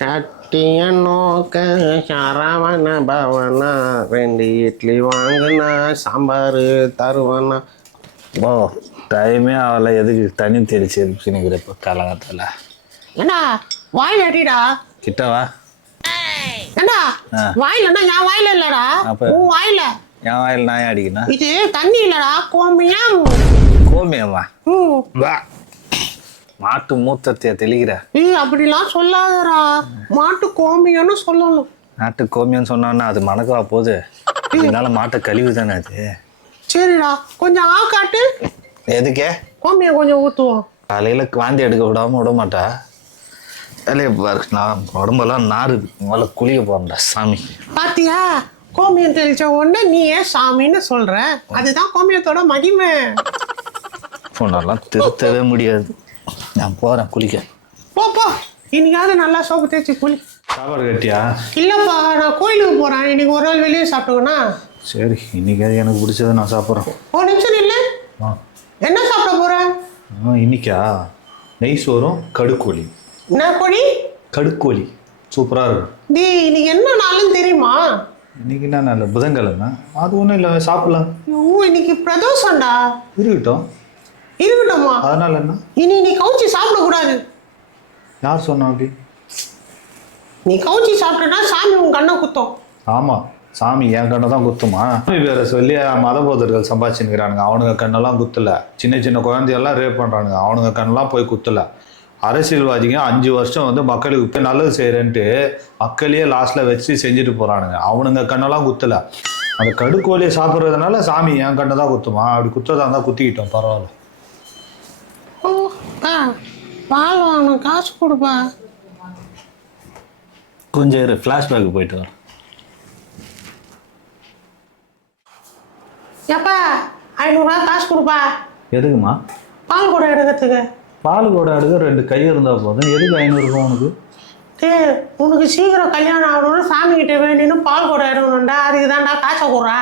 சட்டிய நோக்க சரவண பவனா 2 இட்லி வாங்கினா சாம்பார் தருவானா. ஓ டைமே ஆகலை, எதுக்கு தண்ணி தெளிச்சு நிற்கிறப்ப காலகட்டத்தில். ஏண்டா வாயில் அடிடா கிட்டவா? ஏண்டா வாயிலன்னா என் வாயில இல்லடா, உன் வாயில. என் வாயில் நான் அடிக்கணும்? இது தண்ணி இல்லடா, கோமியம். கோமியம்மா? வா, மாட்டு மூத்தத்தைய தெளிக்கிற. அப்படிலாம் சொல்லாதடா, மாட்டு கோமியம்னு சொல்லணும். நாட்டு கோமியம்னு சொன்னோன்னா அது மணக்கவா போகுது? இதனால மாட்டு கழிவு தானே அது. சரிடா, கொஞ்சம் ஆக்காட்டு. எதுக்கே? கோமியம் கொஞ்சம் ஊற்றுவோம். காலையில் வாந்தி எடுக்க விட மாட்டா. வேலையை பாரு, நான் உடம்பெல்லாம் நாறுது. முதல்ல குளிக்க போறேன்டா சாமி. பாத்தியா, கோமியம் தெளிச்ச உடனே நீ ஏன் சாமின்னு சொல்ற? அதுதான் கோமியத்தோட மகிமை. பொண்ணெல்லாம் திருத்தவே முடியாது. நான் போறேன் குளிக்க. போ போ, இன்னைக்காவது நல்லா சோப்பு தேய்ச்சி குளி. சாப்பாடு கட்டியா? இல்லப்பா, நான் கோயிலுக்கு போறேன். இன்னைக்கு ஒரு நாள் வெளியே சாப்பிட்டுக்கணா. சரி, இன்னைக்காவது எனக்கு பிடிச்சதை நான் சாப்பிட்றேன். ஒரு நிமிஷம் இல்லை, என்ன சாப்பிட போறேன்? இன்னைக்கா நெய் சோறும் கடுக்கோழி. என்ன கோழி? கடுக்கோழி சூப்பராக இருக்கும். இன்னைக்கு என்ன நாளுன்னு தெரியுமா? இன்னைக்கு என்ன நல்ல புதன்கிழமை. அது ஒன்றும் இல்லை, சாப்பிடலாம். இன்னைக்கு பிரதோஷம்டா. இருக்கட்டும். இருக்கட்டும்மா. அதனால என்ன? நீ கவுச்சி சாப்பிடக்கூடாது. யார் சொன்னா அப்படி? நீ கவுச்சி சாப்பிட்டா சாமி உன் கண்ணை குத்தும். ஆமாம், சாமி என் கண்ணை தான் குத்துமா? சாமி பேரை சொல்லி மத போதர்கள் சம்பாதிச்சுக்கிறானுங்க. அவனுங்க கண்ணெல்லாம் குத்தலை. சின்ன சின்ன குழந்தையெல்லாம் ரேப் பண்ணுறானுங்க. அவனுங்க கண்ணெல்லாம் போய் குத்தலை. அரசியல்வாதிங்க 5 வருஷம் வந்து மக்களுக்கு போய் நல்லது செய்கிறேன்ட்டு மக்களையே லாஸ்ட்டில் வச்சு செஞ்சுட்டு போகிறானுங்க. அவனுங்க கண்ணெல்லாம் குத்தலை. அந்த கடுக்கோழியை சாப்பிட்றதுனால சாமி என் கண்ணை தான் குத்துமா? அப்படி குத்ததாக இருந்தால் குத்திக்கிட்டோம், பரவாயில்ல. பால் வாங்கணும், காசு கொடுப்பா. கொஞ்சம் இரு, ஃப்ளாஷ்பேக்கு போயிட்டு வரேன். எப்பா 500 ரூபா காசு கொடுப்பா. எதுக்குமா? பால் கூட எடுக்கிறதுக்கு. பால் கூட எடுக்க 2 கை இருந்தால் போதும். எதுக்கு 500 ரூபா உனக்கு? உனக்கு சீக்கிரம் கல்யாணம் ஆகணும்னு சாமி கிட்ட வேணும்னு பால் கூட எடுக்கணும்டா. அதுக்கு தான்டா காசை கொடுறா.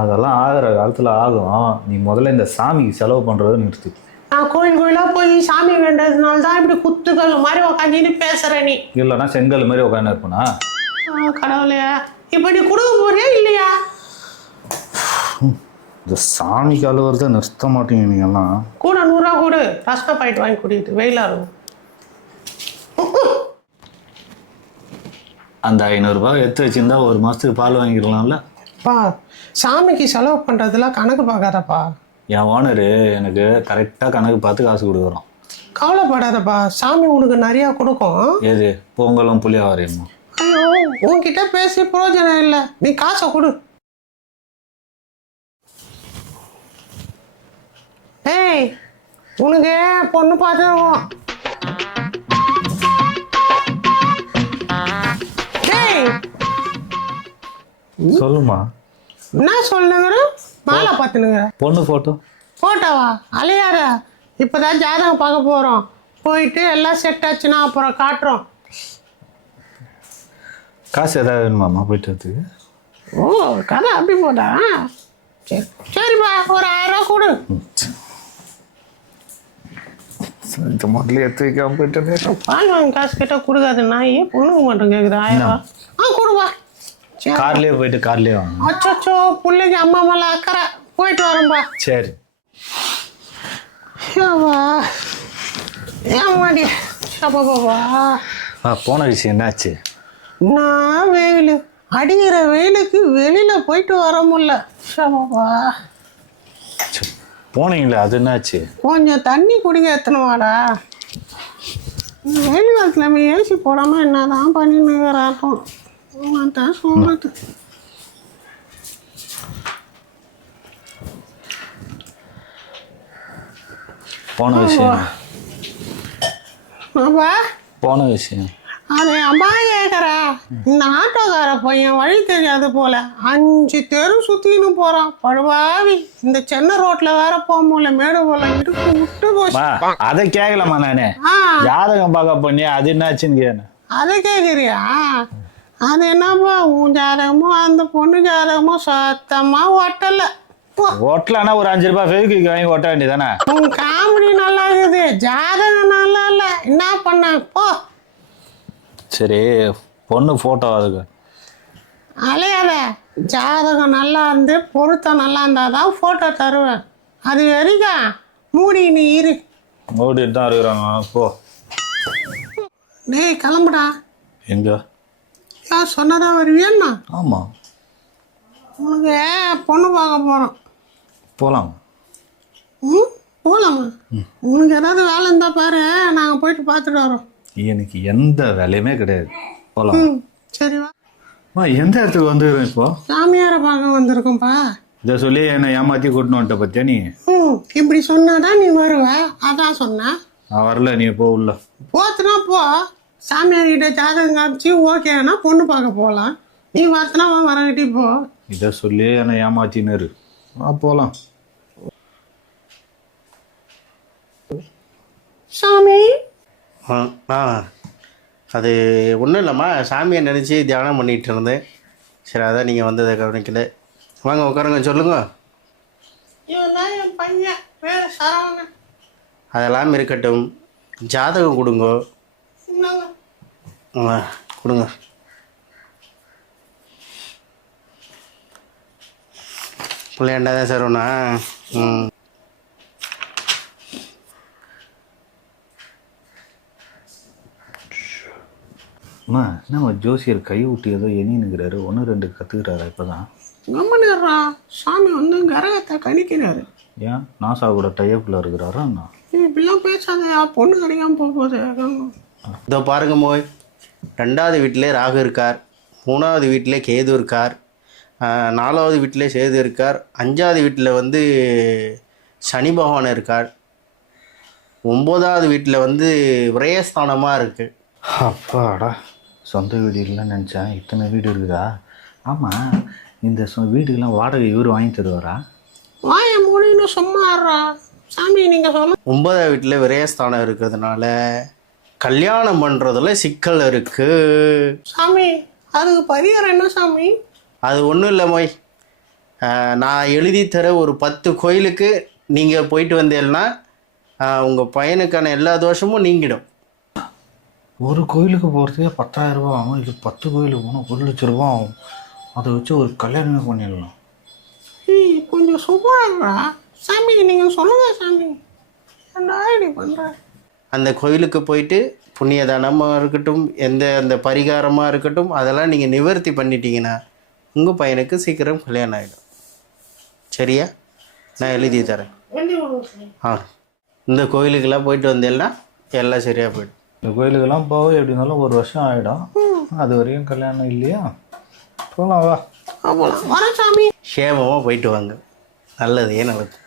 அதெல்லாம் ஆகிற காலத்தில் ஆகும். நீ முதல்ல இந்த சாமிக்கு செலவு பண்ணுறதை நிறுத்து. நான் கோயிலாக போய் சாமி வேண்டதுனால தான் இப்படி குத்துக்கல் மாதிரி உக்காந்துன்னு பேசுற நீ. இல்லைன்னா செங்கல் மாதிரி உட்காந்து இருப்பனா? கடவுளையா, இப்போ நீ கொடுக்க போறியா இல்லையா? இந்த சாமி கழுவுறத நிறுத்த மாட்டீங்க நீங்கெல்லாம். கூட 100 ரூபா கொடு, ரஸ்கா பாயிட்டு வாங்கி குடிக்கிட்டு வெயிலா இருக்கும். அந்த 500 ரூபாய் எடுத்து வச்சிருந்தா 1 மாதத்துக்கு பால் வாங்கிடலாம்ல. பா, சாமிக்கு செலவு பண்ணுறதுலாம் கணக்கு பார்க்காதப்பா. என் ஓனரு எனக்கு கரெக்டாக கணக்கு பார்த்து காசு கொடுக்குறோம். கவலைப்படாதப்பா, சாமி உனக்கு நிறையா கொடுக்கும். எது பொங்கலும் புளியாவரையும்? ஐயோ, உன்கிட்ட பேசி பிரயோஜனம் இல்லை. நீ காசை கொடு. ஏய், உனக்கு பொண்ணு பார்த்துருவோம். சொல்லுமா. என்ன சொல்லுங்கிற? மாலை பார்த்துனுங்கிற பொண்ணு போட்டோவா? அலையார, இப்போதான் ஜாதகம் பார்க்க போகிறோம். போயிட்டு எல்லாம் செட் ஆச்சுன்னா அப்புறம் காட்டுறோம். காசு ஏதாவது வேணுமாம்மா போயிட்டு வரதுக்கு? ஓ, கதை அப்படி போட்டா? சரி சரிப்பா, ஒரு 1000 ரூபா கொடு. இந்த முதல்ல எடுத்து வைக்காம போயிட்டு பால் வாங்கி காசு கேட்டால் கொடுக்காது. நான் ஏன் பொண்ணுக்கு மட்டும் கேட்குது 1000 ரூபா? கொடுப்பா. கார்லயே போயிட்டு கார்லயே வாங்க. அச்சோ, பிள்ளைக்கு அம்மா மேல அக்கறை. போயிட்டு வரேன்பா. சரி. ஏமாடி பாபா. போன விஷயம் என்னாச்சு? நான் வெயில் அடிக்கிற வெயிலுக்கு வெளியில போயிட்டு வர முடியல. போனீங்களே, அது என்னாச்சு? கொஞ்சம் தண்ணி குடிக்க எத்தனவாடா. வெயில் காலத்துல நம்ம ஏசி போடாம என்னதான் பண்ணின்னு தான் சொல்றது. போன விஷயம் அது அம்மா கேட்குற. இந்த ஆட்டோக்கார பையன் வழி தெரியாது போல 5 தெரு சுத்தின்னு போறான். பழுவாவி, இந்த சென்னை ரோட்ல வேற போக முடியல. மேடு போல விட்டு போச்சு. அதை கேட்கலாமா நானு? ஜாதகம் பார்க்க பண்ணி அது என்னாச்சுன்னு கேட்டேன். அதை கேட்குறியா? அது என்னப்பா, உன் ஜாதகமோ அந்த பொண்ணு ஜாதகமோ சத்தமா ஒட்டல. ஒட்டலன்னா ஒரு 5 ரூபாய் ஃபெவிக்விக் வாங்கி ஒட்ட வேண்டியதானே? உன் காமெடி நல்லா இருக்குது, ஜாதகம் நல்லா இல்லை. என்ன பண்ண போ. சரி பொண்ணு ஃபோட்டோ அதுக்கு அலையாத, ஜாதகம் நல்லா இருந்து பொருத்தம் நல்லா இருந்தால் தான் ஃபோட்டோ தருவேன். அது வரைக்கும் மூடி நீ இரு. ஓடிட்டு தான் இருக்கிறாங்க போ. டேய் கிளம்புடா. எங்க? ஏன் சொன்னதா வருவியன்னா? ஆமாம், உனக்கு பொண்ணு பார்க்க போகிறோம். போகலாம். ம், போகலாமா? உனக்கு ஏதாவது வேலை இருந்தால் பாரு, நாங்கள் போயிட்டு பார்த்துட்டு வரோம். எனக்கு எந்த வேலையுமே கிடையாது, போகலாம். ம், சரி வா. எந்த இடத்துக்கு வந்துக்கிறேன் இப்போ? சாமியாரை பார்க்க வந்திருக்கோம்ப்பா. இதை சொல்லி என்னை ஏமாற்றி கூட்டின்னு வந்துட்ட பத்தியா நீ? ம், இப்படி சொன்னாதான் நீ வருவ, அதான் சொன்னேன். நான் வரல, நீ போ உள்ள. போத்துனா போ. சாமியார்கிட்ட ஜாதகம் காமிச்சு ஓகேனா பொண்ணு பார்க்க போகலாம். நீ வரத்துனா வரங்கிட்டே போ. இதை சொல்லி என்னை ஏமாத்தின்னு போகலாம். சாமி அது ஒன்றும் இல்லைம்மா, சாமியை நினச்சி தியானம் பண்ணிகிட்டு இருந்தேன். சரி, அதான் நீங்கள் வந்ததை கவனிக்கல. வாங்க உட்காருங்க, சொல்லுங்க. இவன் தான் என் பையன், பேர் சரவணன். அதெல்லாம் இருக்கட்டும், ஜாதகம் கொடுங்க. இந்தாங்க. கொடுங்க. பிள்ளையாண்டா தான் சரவணா? ம். அம்மா என்னம்மா ஜோசியர் கை விட்டு ஏதோ எண்ணினுக்கிறாரு, 1 2 கற்றுக்கிறாரா இப்போ தான்? கம்மனிடுறா, சாமி வந்து கரகத்தை கணிக்கிறாரு. ஏன் நாசா கூட டைப்பில் இருக்கிறாரா அண்ணா? நீ இப்படிலாம் பேசாத, பொண்ணு கிடைக்காம போக போகுது. இதோ பாருங்க மோய், 2வது வீட்டிலே ராகு இருக்கார், 3வது வீட்டிலே கேது இருக்கார், 4வது வீட்டிலே சேது இருக்கார், 5வது வீட்டில் வந்து சனி பகவான் இருக்கார், 9வது வீட்டில் வந்து விரயஸ்தானமாக இருக்குது. அப்பாடா, சொந்த வீடு இல்லைன்னு நினச்சேன், இத்தனை வீடு இருக்குதா? ஆமாம், இந்த வீடுக்கெல்லாம் வாடகை இவர் வாங்கி தருவாரா? வாய மூடின்னு சும்மா ஆடுறா. சாமி நீங்கள் சொல்ல. 9வது வீட்டில் விரயஸ்தானம் இருக்கிறதுனால கல்யாணம் பண்ணுறதுல சிக்கல் இருக்குது. சாமி அதுக்கு பரிகாரம் என்ன சாமி? அது ஒன்றும் இல்லை மோய், நான் எழுதி தர ஒரு 10 கோயிலுக்கு நீங்கள் போயிட்டு வந்தீங்கன்னா உங்கள் பையனுக்கான எல்லா தோஷமும் நீங்கிடும். ஒரு கோயிலுக்கு போகிறதுக்கே 10,000 ரூபா ஆகும், இது 10 கோயிலுக்கு போனால் 1 லட்ச ரூபா ஆகும். அதை வச்சு ஒரு கல்யாணமே பண்ணிடலாம். கொஞ்சம் சும்மா இருடா சாமி, நீங்கள் சொல்லுங்க சாமி. என்ன இப்படி பண்ணுற? அந்த கோயிலுக்கு போயிட்டு புண்ணியதானமாக இருக்கட்டும், அந்த பரிகாரமாக இருக்கட்டும், அதெல்லாம் நீங்கள் நிவர்த்தி பண்ணிட்டீங்கன்னா உங்கள் பையனுக்கு சீக்கிரம் கல்யாணம் ஆகிடும். சரியா? நான் எழுதி தரேன். இந்த கோயிலுக்கெல்லாம் போயிட்டு வந்தேன்னா எல்லாம் சரியாக போயிடும். இந்த கோயிலுக்கெல்லாம் போக எப்படி இருந்தாலும் 1 வருஷம் ஆகிடும். அது வரையும் கல்யாணம் இல்லையா? போகலாம் வா. வர சாமி. சேமமாக போயிட்டு வாங்க, நல்லதே நடக்கும்.